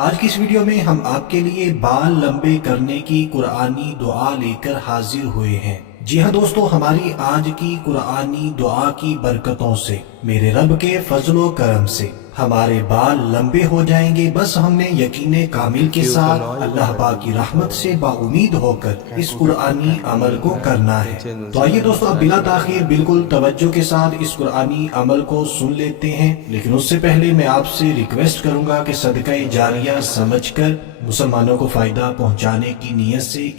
آج کی اس ویڈیو میں ہم آپ کے لیے بال لمبے کرنے کی قرآنی دعا لے کر حاضر ہوئے ہیں۔ جی ہاں دوستو، ہماری آج کی قرآنی دعا کی برکتوں سے، میرے رب کے فضل و کرم سے ہمارے بال لمبے ہو جائیں گے۔ بس ہم نے یقین کامل کے ساتھ اللہ پاک کی رحمت سے با امید ہو کر اس قرآنی عمل کو کرنا ہے۔ تو آئیے دوستو، اب بلا تاخیر بالکل توجہ کے ساتھ اس قرآنی عمل کو سن لیتے ہیں، لیکن اس سے پہلے میں آپ سے ریکویسٹ کروں گا کہ صدقہ جاریہ سمجھ کر مسلمانوں کو فائدہ پہنچانے کی نیت سے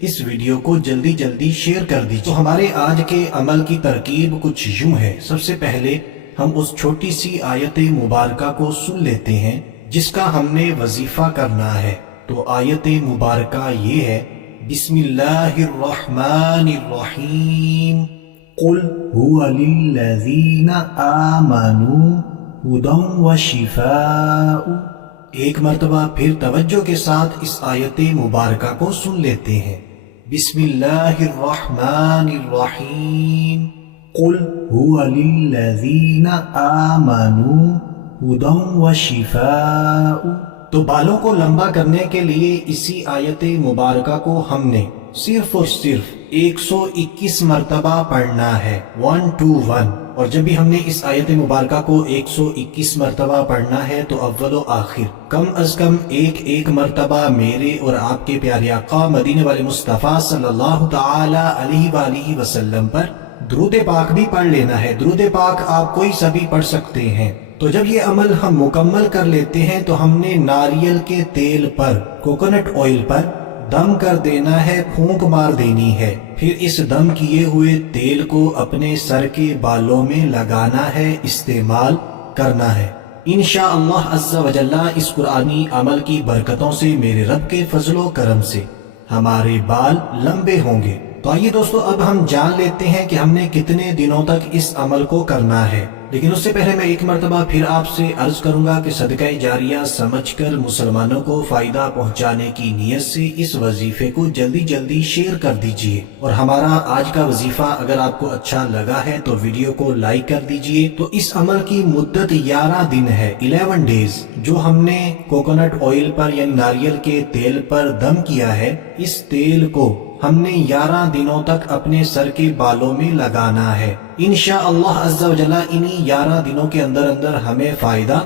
اس ویڈیو کو جلدی شیئر کر دیجیے۔ تو ہمارے آج کے عمل کی ترکیب کچھ یوں ہے۔ سب سے پہلے ہم اس چھوٹی سی آیت مبارکہ کو سن لیتے ہیں جس کا ہم نے وظیفہ کرنا ہے۔ تو آیت مبارکہ یہ ہے، بسم اللہ الرحمن الرحیم، قل هو للذین آمنوا ہدی وشفاء۔ ایک مرتبہ پھر توجہ کے ساتھ اس آیت مبارکہ کو سن لیتے ہیں۔ بسم اللہ الرحمن الرحیم، قل هو للذین آمنوا ہدی وشفاء۔ تو بالوں کو لمبا کرنے کے لیے اسی آیت مبارکہ کو ہم نے صرف اور صرف 121 مرتبہ پڑھنا ہے، 121۔ اور جب بھی ہم نے اس آیت مبارکہ کو 121 مرتبہ پڑھنا ہے تو اول و آخر کم از کم ایک مرتبہ میرے اور آپ کے پیارے آقا مدینے والے مصطفیٰ صلی اللہ تعالی علیہ وآلہ وسلم پر درود پاک بھی پڑھ لینا ہے۔ درود پاک آپ کوئی سا بھی پڑھ سکتے ہیں۔ تو جب یہ عمل ہم مکمل کر لیتے ہیں تو ہم نے ناریل کے تیل پر، کوکونٹ آئل پر دم کر دینا ہے، پھونک مار دینی ہے۔ پھر اس دم کیے ہوئے تیل کو اپنے سر کے بالوں میں لگانا ہے، استعمال کرنا ہے۔ انشاءاللہ عز و جل اس قرآنی عمل کی برکتوں سے، میرے رب کے فضل و کرم سے ہمارے بال لمبے ہوں گے۔ تو آئیے دوستو، اب ہم جان لیتے ہیں کہ ہم نے کتنے دنوں تک اس عمل کو کرنا ہے۔ لیکن اس سے پہلے میں ایک مرتبہ پھر آپ سے عرض کروں گا کہ صدقہ جاریہ سمجھ کر مسلمانوں کو فائدہ پہنچانے کی نیت سے اس وظیفے کو جلدی شیئر کر دیجئے۔ اور ہمارا آج کا وظیفہ اگر آپ کو اچھا لگا ہے تو ویڈیو کو لائک کر دیجئے۔ تو اس عمل کی مدت 11 دن ہے، 11 ڈیز، جو ہم نے کوکونٹ آئل پر یعنی ناریل کے تیل پر دم کیا ہے، اس تیل کو ہم نے 11 دنوں تک اپنے سر کے بالوں میں لگانا ہے۔ انشاءاللہ عز و جل انہی 11 دنوں کے اندر ہمیں فائدہ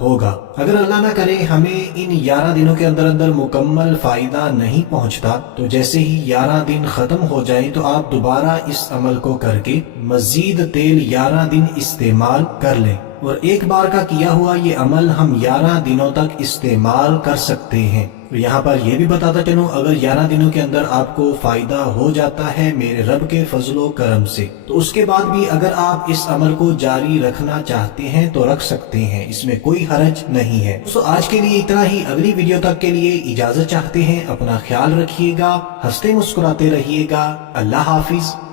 ہوگا۔ اگر اللہ نہ کرے ہمیں ان 11 دنوں کے اندر مکمل فائدہ نہیں پہنچتا تو جیسے ہی 11 دن ختم ہو جائیں تو آپ دوبارہ اس عمل کو کر کے مزید تیل 11 دن استعمال کر لیں۔ اور ایک بار کا کیا ہوا یہ عمل ہم 11 دنوں تک استعمال کر سکتے ہیں۔ یہاں پر یہ بھی بتاتا چلوں، اگر 11 دنوں کے اندر آپ کو فائدہ ہو جاتا ہے میرے رب کے فضل و کرم سے، تو اس کے بعد بھی اگر آپ اس عمل کو جاری رکھنا چاہتے ہیں تو رکھ سکتے ہیں، اس میں کوئی حرج نہیں ہے۔ تو آج کے لیے اتنا ہی، اگلی ویڈیو تک کے لیے اجازت چاہتے ہیں۔ اپنا خیال رکھیے گا، ہنستے مسکراتے رہیے گا۔ اللہ حافظ۔